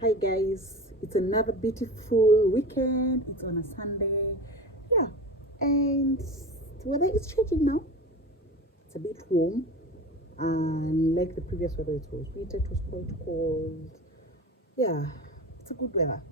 Hi guys, it's another beautiful weekend. It's on a Sunday. Yeah, and the weather is changing now. It's a bit warm. And like the previous weather, it was winter, it was quite cold. Yeah, it's a good weather.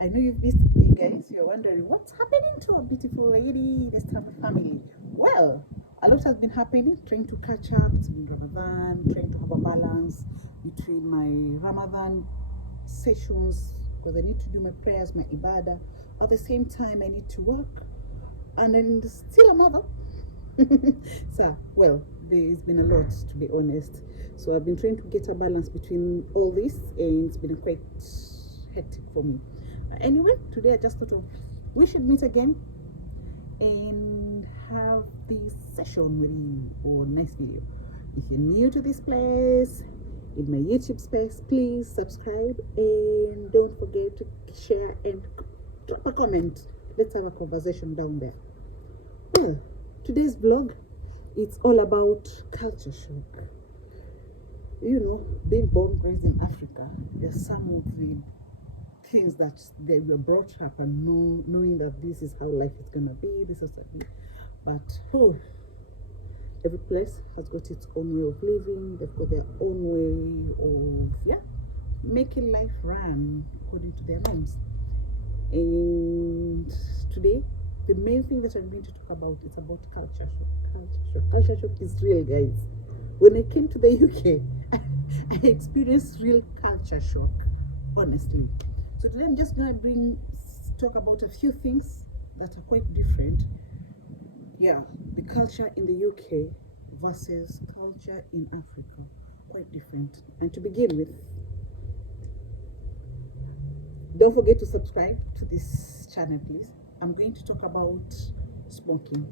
I know you've missed me, guys. You're wondering what's happening to a beautiful lady, this type of family. Well, a lot has been happening, trying to catch up. It's been Ramadan, trying to have a balance between my Ramadan sessions because I need to do my prayers, my ibadah. At the same time, I need to work, and then still a mother. So, well, there's been a lot to be honest. So I've been trying to get a balance between all this, and it's been quite hectic for me. Anyway, today I just thought of we should meet again and have this session with you or nice video. If you're new to this place in my YouTube space, please subscribe and don't forget to share and drop a comment. Let's have a conversation down there. Well, today's vlog, it's all about culture shock. You know, being born raised in Africa, there's some of the things that they were brought up and knowing that this is how life is gonna be, this is but every place has got its own way of living. They've got their own way of making life run according to their minds. And today, the main thing that I'm going to talk about is about culture shock. Culture shock is real, guys. When I came to the UK, I experienced real culture shock, honestly. So today I'm just going to talk about a few things that are quite different. Yeah, the culture in the UK versus culture in Africa, quite different. And to begin with, don't forget to subscribe to this channel, please. I'm going to talk about smoking.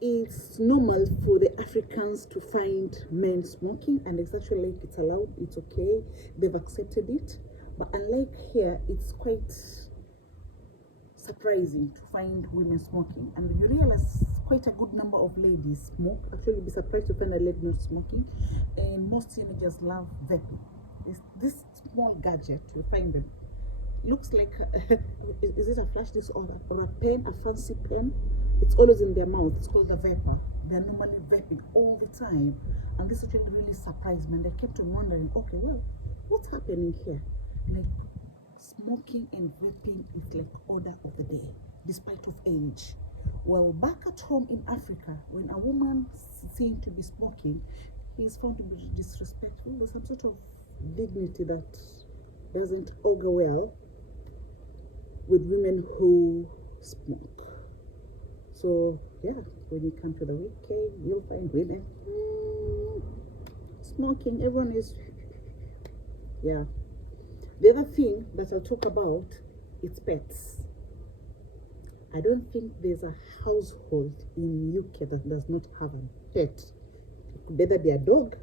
It's normal for the Africans to find men smoking, and it's actually like it's allowed, it's okay, they've accepted it. But unlike here, it's quite surprising to find women smoking. And when you realize quite a good number of ladies smoke, actually you'll be surprised to find a lady not smoking. And most teenagers love vaping. It's this small gadget, you find them. Looks like, is it a flash disc or a pen, a fancy pen? It's always in their mouth. It's called a vapor. They're normally vaping all the time. And this actually really surprised me. And I kept on wondering, okay, well, what's happening here? Like, smoking and vaping is like order of the day, despite of age. Well, back at home in Africa, when a woman is seen to be smoking, he is found to be disrespectful. There's some sort of dignity that doesn't augur well with women who smoke. So yeah, when you come to the UK, you'll find women smoking. Everyone is, yeah. The other thing that I'll talk about is pets. I don't think there's a household in UK that does not have a pet. It could either be a dog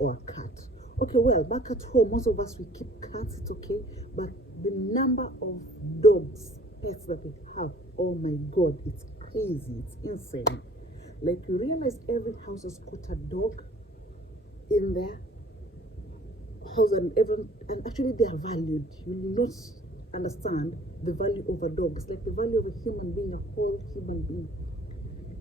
or a cat. Okay, well, back at home, most of us, we keep cats, it's okay. But the number of dogs, pets that we have, oh my God, it's crazy, it's insane. Like, you realize every house has got a dog in there. House and everyone, and actually they are valued. You will not understand the value of a dog. It's like the value of a human being, a whole human being.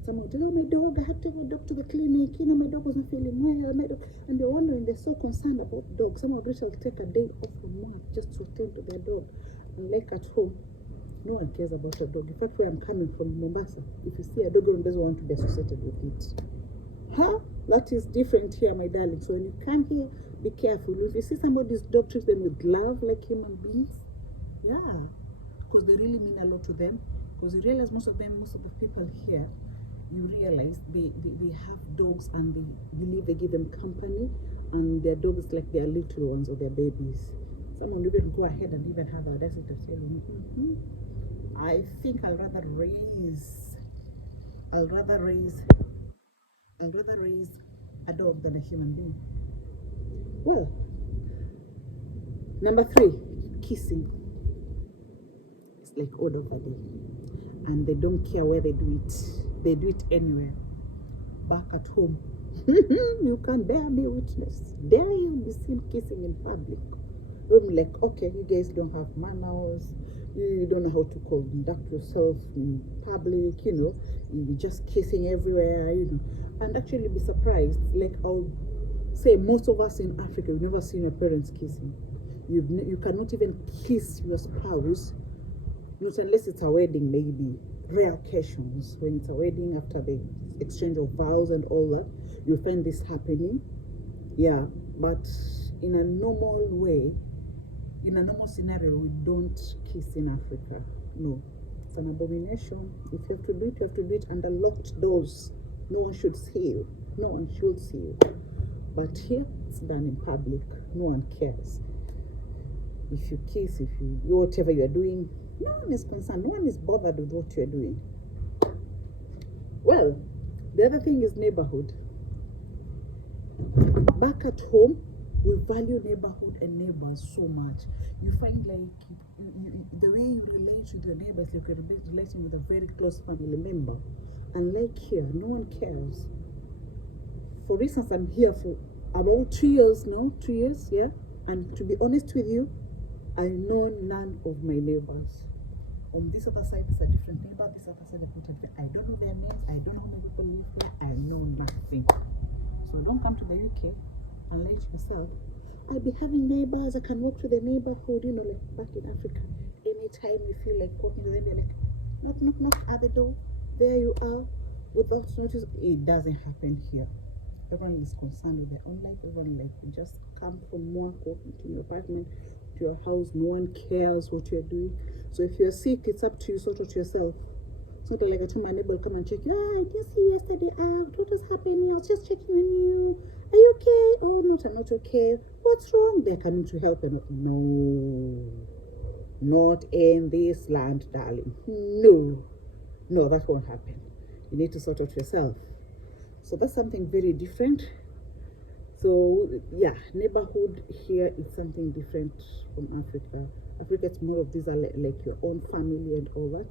Someone tell, oh, my dog, I had to take my dog to the clinic, you know, my dog wasn't feeling well, my dog, and they're wondering, they're so concerned about dogs. Some of them shall take a day off from work just to attend to their dog. And like at home, no one cares about a dog. In fact, where I'm coming from, Mombasa, if you see a dog, everyone doesn't want to be associated with it. Huh? That is different here, my darling. So when you come here, be careful. If you see somebody's dog, treat them with love like human beings. Yeah, because they really mean a lot to them. Because you realize most of the people here, you realize they have dogs and they believe they give them company, and their dog is like their little ones or their babies. Someone will even go ahead and even have the audacity of telling me, I think I'll rather raise a dog than a human being. Well, number 3, kissing. It's like order of the day. And they don't care where they do it. They do it anywhere. Back at home, you can bear me witness. Dare you be seen kissing in public? I'm like, okay, you guys don't have manners. You don't know how to conduct yourself in public. You're just kissing everywhere. And actually be surprised. Like I'll say, most of us in Africa, we've never seen your parents kissing. You cannot even kiss your spouse, not unless it's a wedding, maybe rare occasions when it's a wedding after the exchange of vows and all that. You find this happening, yeah. But in a normal way, in a normal scenario, we don't kiss in Africa. No, it's an abomination. If you have to do it, you have to do it under locked doors. No one should see you. No one should see you. But here, it's done in public. No one cares. If you kiss, if you whatever you're doing, no one is concerned. No one is bothered with what you're doing. Well, the other thing is neighborhood. Back at home, we value neighborhood and neighbors so much. You find like the way you relate with your neighbors, like you're relating with a very close family member. And like here, no one cares. For instance, I'm here for about 2 years now, 2 years, yeah. And to be honest with you, I know none of my neighbors. On this other side, there's a different neighbor. This other side, I don't know their names. I don't know how many people live there. I know nothing. So don't come to the UK and let yourself. I'll be having neighbors. I can walk to the neighborhood, like back in Africa. Anytime you feel like walking to them, you're like, knock, knock, knock at the door. There you are. Without notice, it doesn't happen here. Everyone is concerned with their own life. Everyone like you just come from one walking to your apartment, to your house. No one cares what you're doing. So if you're sick, it's up to you, sort of to yourself. It's not like I told my neighbor, come and check you. I didn't see you yesterday out. What was happening? I was just checking on you. Are you okay? Oh, no, I'm not okay. What's wrong? They're coming to help. And no, not in this land, darling. No, that won't happen. You need to sort out yourself. So that's something very different. So yeah, neighborhood here is something different from Africa. Africa, it's more of these are like your own family and all that.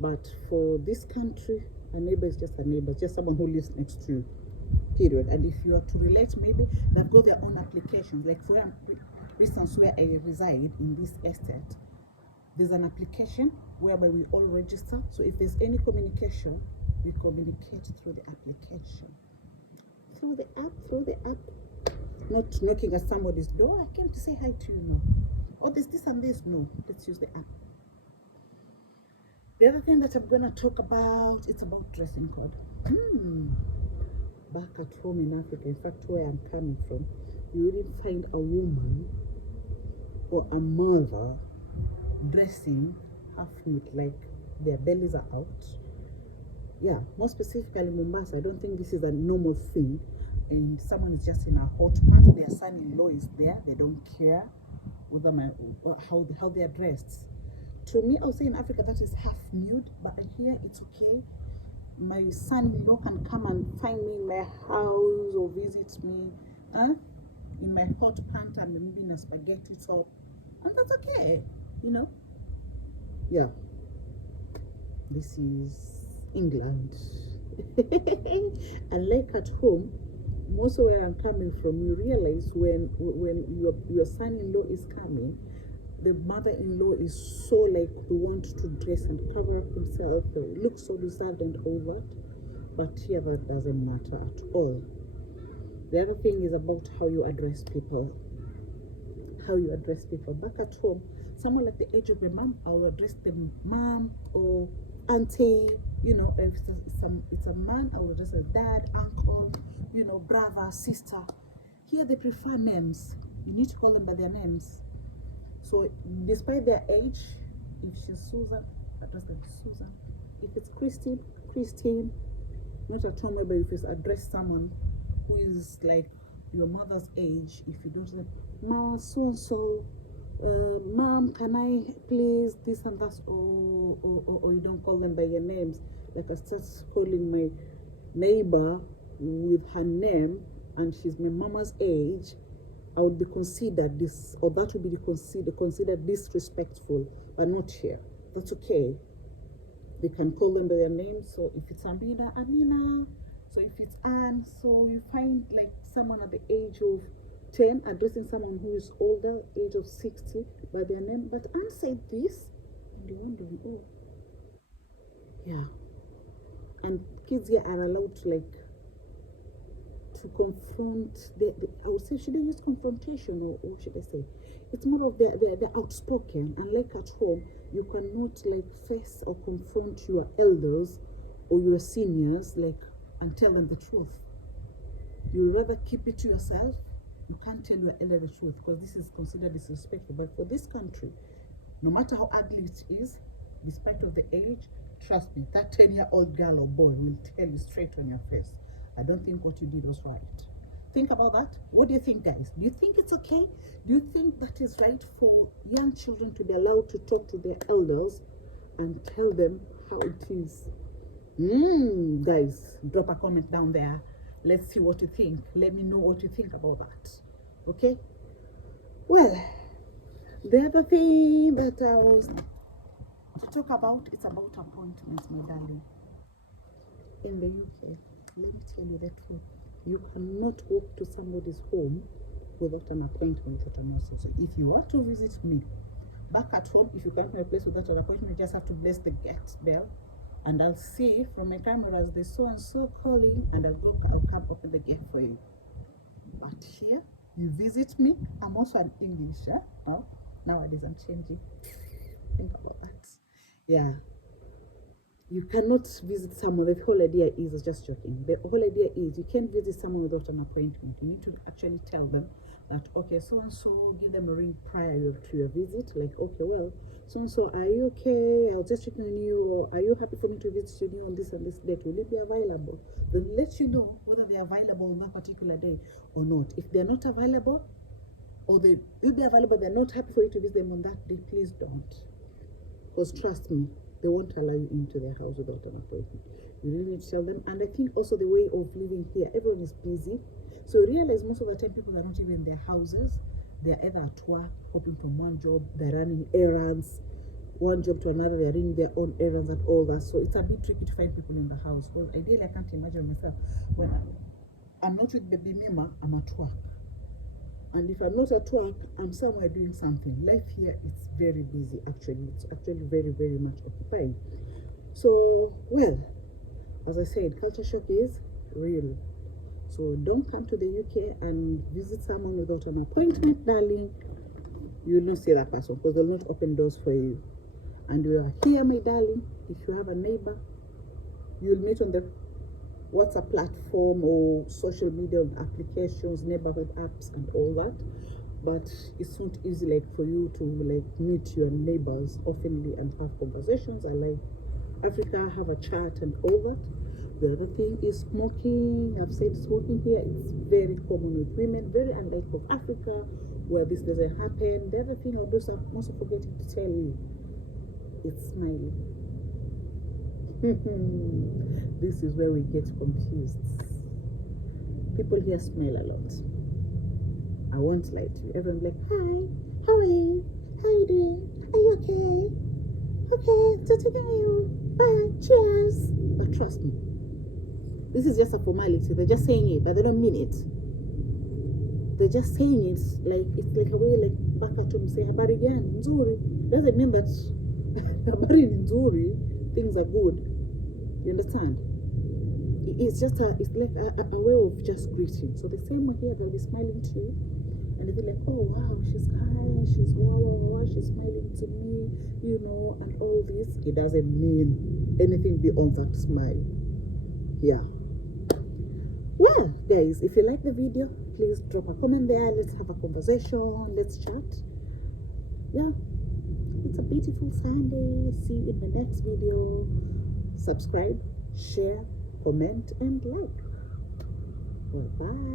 But for this country, a neighbor is just a neighbor, just someone who lives next to you, period. And if you are to relate, maybe they've got their own applications. Like for instance, where I reside in this estate, there's an application whereby we all register. So if there's any communication, we communicate through the application. Through the app. Not knocking at somebody's door. I came to say hi to you, no. Or there's this and this, no. Let's use the app. The other thing that I'm going to talk about, it's about dressing code. Back at home in Africa, in fact, where I'm coming from, you wouldn't find a woman or a mother dressing half nude, like their bellies are out. Yeah, more specifically Mombasa, I don't think this is a normal thing. And someone is just in a hot pant, their son-in-law is there, they don't care with them, how they are dressed. To me, I'll say in Africa that is half nude, but here it's okay. My son-in-law can come and find me in my house or visit me in my hot pant and maybe in a spaghetti top, and that's okay, Yeah, this is England. And like at home, most of where I'm coming from, you realize when your son-in-law is coming, the mother-in-law is so like they want to dress and cover up himself, look so reserved and all that. But here that doesn't matter at all. The other thing is about how you address people. Back at home, someone like the age of your mom, I'll address them mom or auntie. If it's a man, I will address as dad, uncle, brother, sister. Here they prefer names. You need to call them by their names. So despite their age, if she's Susan, address them Susan. If it's Christine, Christine. Not at home, but if you address someone who is like your mother's age, if you don't say, Mom, so and so, Mom, can I please this and that, or you don't call them by your names. Like I start calling my neighbor with her name, and she's my mama's age, I would be considered this, or that would be considered disrespectful, but not here. That's okay. They can call them by their name. So if it's Amina, Amina. So if it's Anne, so you find like someone at the age of 10, addressing someone who is older, age of 60, by their name. But answer this, and you're wondering, oh, yeah. And kids here are allowed to to confront I would say, should I use confrontation, or should I say it's more of they're outspoken, and like at home you cannot face or confront your elders or your seniors and tell them the truth. You rather keep it to yourself. You can't tell your elder the truth because this is considered disrespectful. But for this country, no matter how ugly it is, despite of the age, trust me, that 10-year-old girl or boy will tell you straight on your face, I don't think what you did was right. Think about that. What do you think, guys? Do you think it's okay? Do you think that is right for young children to be allowed to talk to their elders and tell them how it is? Guys, drop a comment down there. Let's see what you think. Let me know what you think about that. Okay? Well, the other thing that I was to talk about, it's about appointments, my darling. In the UK, let me tell you the truth. You cannot walk to somebody's home without an appointment at an nurse. So if you want to visit me back at home, if you come to a place without an appointment, you just have to bless the gate bell, and I'll see from my cameras the so and so calling, and I'll come open the gate for you. But here, you visit me. I'm also an English, now nowadays I'm changing. Think about that. Yeah. You cannot visit someone. The whole idea is, just joking. The whole idea is you can't visit someone without an appointment. You need to actually tell them that, okay, so and so, give them a ring prior to your visit. Like, okay, well, so and so, are you okay? I'll just check on you. Or are you happy for me to visit you on this and this date? Will it be available? They'll let you know whether they're available on that particular day or not. If they're not available, or they will be available, they're not happy for you to visit them on that day, please don't. Because trust me, they won't allow you into their house without an appointment. You really need to tell them. And I think also the way of living here, everyone is busy. So you realize most of the time people are not even in their houses. They're either at work, hopping from one job, they're running errands, one job to another, they're running their own errands and all that. So it's a bit tricky to find people in the house. Well, ideally, I can't imagine myself when I'm not with baby Mima, I'm at work. And if I'm not at work, I'm somewhere doing something. Life here is very busy, actually. It's actually very, very much occupying. So, well, as I said, culture shock is real. So don't come to the UK and visit someone without an appointment, darling. You will not see that person because they'll not open doors for you. And we are here, my darling. If you have a neighbor, you'll meet on the WhatsApp platform or social media applications, neighborhood apps and all that. But it's not easy for you to meet your neighbors oftenly and have conversations. I like Africa, have a chat and all that. The other thing is smoking. I've said smoking here is very common with women, very unlike of Africa where this doesn't happen. The other thing I'm also forgetting to tell you, it's smiling. This is where we get confused. People here smile a lot. I won't lie to you. Everyone's like, hi, how are you? How are you doing? Are you okay? Okay, so taking you. Bye, cheers. But trust me, this is just a formality. They're just saying it, but they don't mean it. They're just saying it it's like a way back at home say habari gani nzuri. Doesn't mean that habari ni nzuri, things are good. You understand? It's just it's like a way of just greeting. So the same way here, they'll be smiling to you, and they'll be like, oh wow, she's kind, she's wow, she's smiling to me, and all this. It doesn't mean anything beyond that smile. Yeah. Well, guys, if you like the video, please drop a comment there. Let's have a conversation. Let's chat. Yeah. It's a beautiful Sunday. See you in the next video. Subscribe, share, comment, and like. Bye-bye.